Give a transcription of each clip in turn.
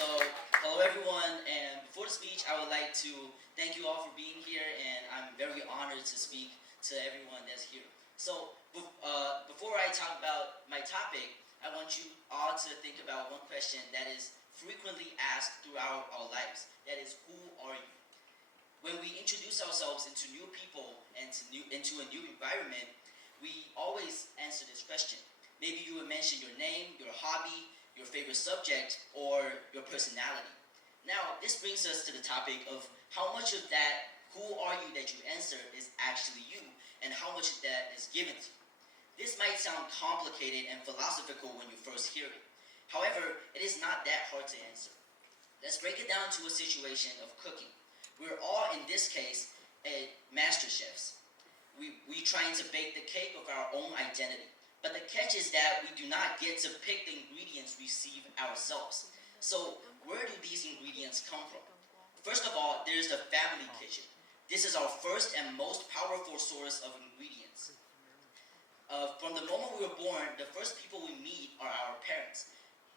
So, hello everyone, and before the speech, I would like to thank you all for being here, and I'm very honored to speak to everyone that's here. So, before I talk about my topic, I want you all to think about one question that is frequently asked throughout our lives. That is, who are you? When we introduce ourselves into new people and into a new environment, we always answer this question. Maybe you would mention your name, your hobby, your favorite subject, or your personality. Now, this brings us to the topic of how much of that who are you that you answer is actually you, and how much of that is given to you. This might sound complicated and philosophical when you first hear it. However, it is not that hard to answer. Let's break it down to a situation of cooking. We're all, in this case, master chefs. We're trying to bake the cake of our own identity. But the catch is that we do not get to pick the ingredients we receive ourselves. So where do these ingredients come from? First of all, there's the family kitchen. This is our first and most powerful source of ingredients. From the moment we were born, the first people we meet are our parents.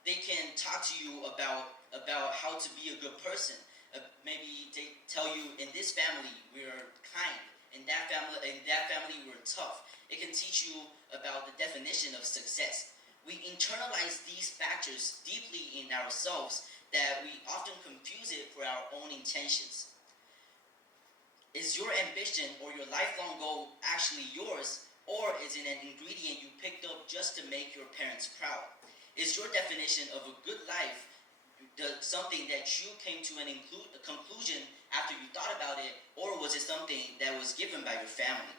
They can talk to you about how to be a good person. Maybe they tell you, in this family we're kind, in that family we're tough. It can teach you about the definition of success. We internalize these factors deeply in ourselves that we often confuse it for our own intentions. Is your ambition or your lifelong goal actually yours, or is it an ingredient you picked up just to make your parents proud? Is your definition of a good life something that you came to a conclusion after you thought about it, or was it something that was given by your family?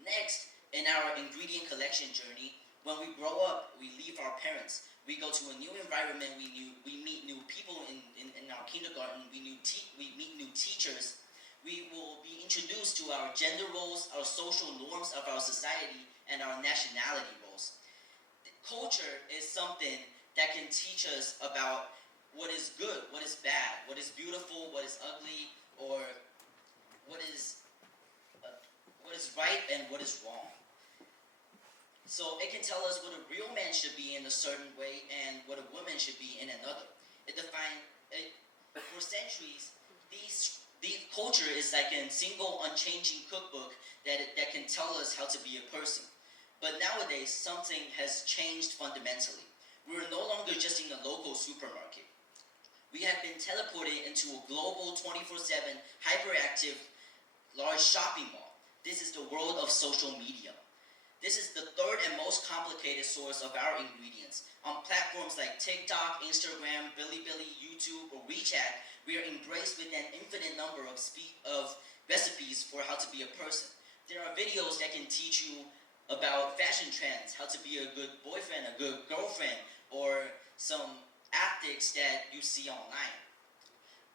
Next, in our ingredient collection journey, when we grow up, we leave our parents. We go to a new environment, we meet new people in our kindergarten, we meet new teachers. We will be introduced to our gender roles, our social norms of our society, and our nationality roles. Culture is something that can teach us about what is good, what is bad, what is beautiful, what is ugly, or what is right and what is wrong. So it can tell us what a real man should be in a certain way and what a woman should be in another. For centuries, the culture is like a single unchanging cookbook that can tell us how to be a person. But nowadays, something has changed fundamentally. We're no longer just in a local supermarket. We have been teleported into a global 24/7 hyperactive large shopping mall. This is the world of social media. This is the third and most complicated source of our ingredients. On platforms like TikTok, Instagram, Bilibili, YouTube, or WeChat, we are embraced with an infinite number of recipes for how to be a person. There are videos that can teach you about fashion trends, how to be a good boyfriend, a good girlfriend, or some tactics that you see online.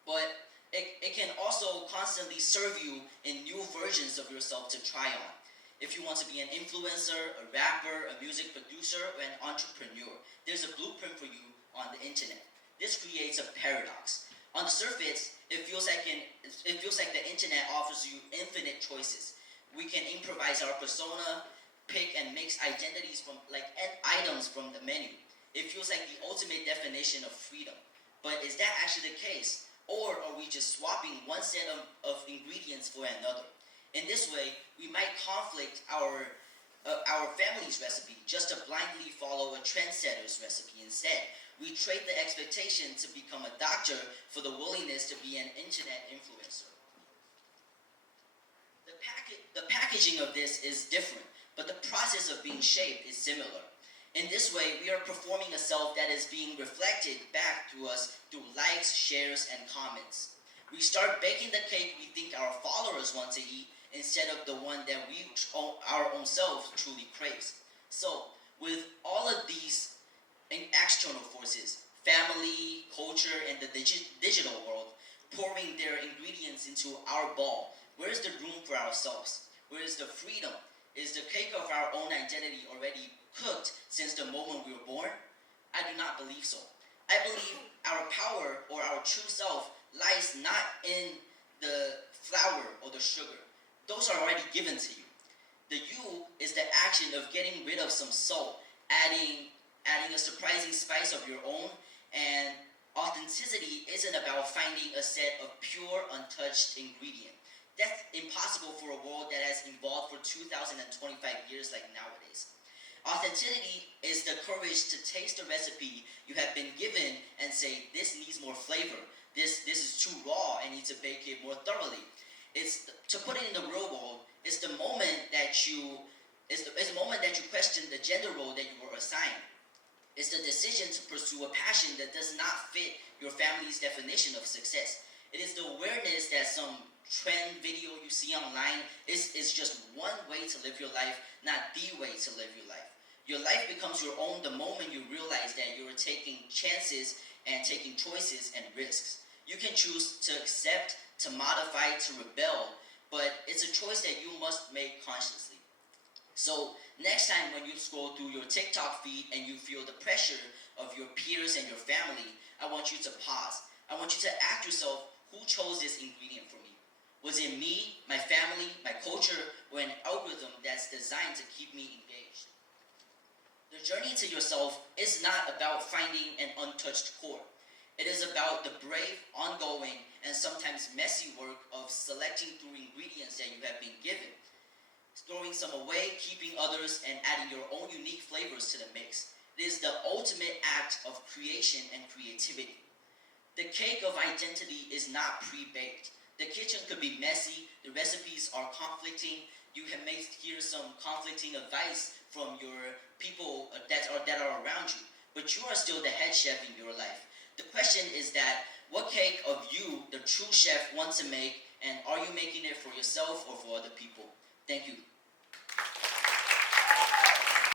But it can also constantly serve you in new versions of yourself to try on. If you want to be an influencer, a rapper, a music producer, or an entrepreneur, there's a blueprint for you on the internet. This creates a paradox. On the surface, it feels like the internet offers you infinite choices. We can improvise our persona, pick and mix identities items from the menu. It feels like the ultimate definition of freedom. But is that actually the case? Or are we just swapping one set of ingredients for another? In this way, we might conflict our family's recipe just to blindly follow a trendsetter's recipe instead. We trade the expectation to become a doctor for the willingness to be an internet influencer. The packaging of this is different, but the process of being shaped is similar. In this way, we are performing a self that is being reflected back to us through likes, shares, and comments. We start baking the cake we think our followers want to eat instead of the one that our own selves truly craves. So, with all of these external forces, family, culture, and the digital world, pouring their ingredients into our bowl, where is the room for ourselves? Where is the freedom? Is the cake of our own identity already cooked since the moment we were born? I do not believe so. I believe our power or our true self lies not in the flour or the sugar. Those are already given to you. The you is the action of getting rid of some salt, adding a surprising spice of your own, and Authenticity isn't about finding a set of pure, untouched ingredients. That's impossible for a world that has evolved for 2025 years like nowadays. Authenticity is the courage to taste the recipe you have been given and say, this needs more flavor. This is too raw. I need to bake it more thoroughly. It's to put it in the real world. It's the moment that you question the gender role that you were assigned. It's the decision to pursue a passion that does not fit your family's definition of success. It is the awareness that some trend video you see online is just one way to live your life, not the way to live your life. Your life becomes your own the moment you realize that you're taking chances and taking choices and risks. You can choose to accept, to modify, to rebel, but it's a choice that you must make consciously. So next time when you scroll through your TikTok feed and you feel the pressure of your peers and your family, I want you to pause. I want you to ask yourself, who chose this ingredient for me? Was it me, my family, my culture, or an algorithm that's designed to keep me engaged? The journey to yourself is not about finding an untouched core. It is about the brave, ongoing, and sometimes messy work of selecting through ingredients that you have been given, throwing some away, keeping others, and adding your own unique flavors to the mix. It is the ultimate act of creation and creativity. The cake of identity is not pre-baked. The kitchen could be messy, the recipes are conflicting, you may hear some conflicting advice from your people that are around you, but you are still the head chef in your life. The question is that, what cake of you, the true chef, wants to make, and are you making it for yourself or for other people? Thank you.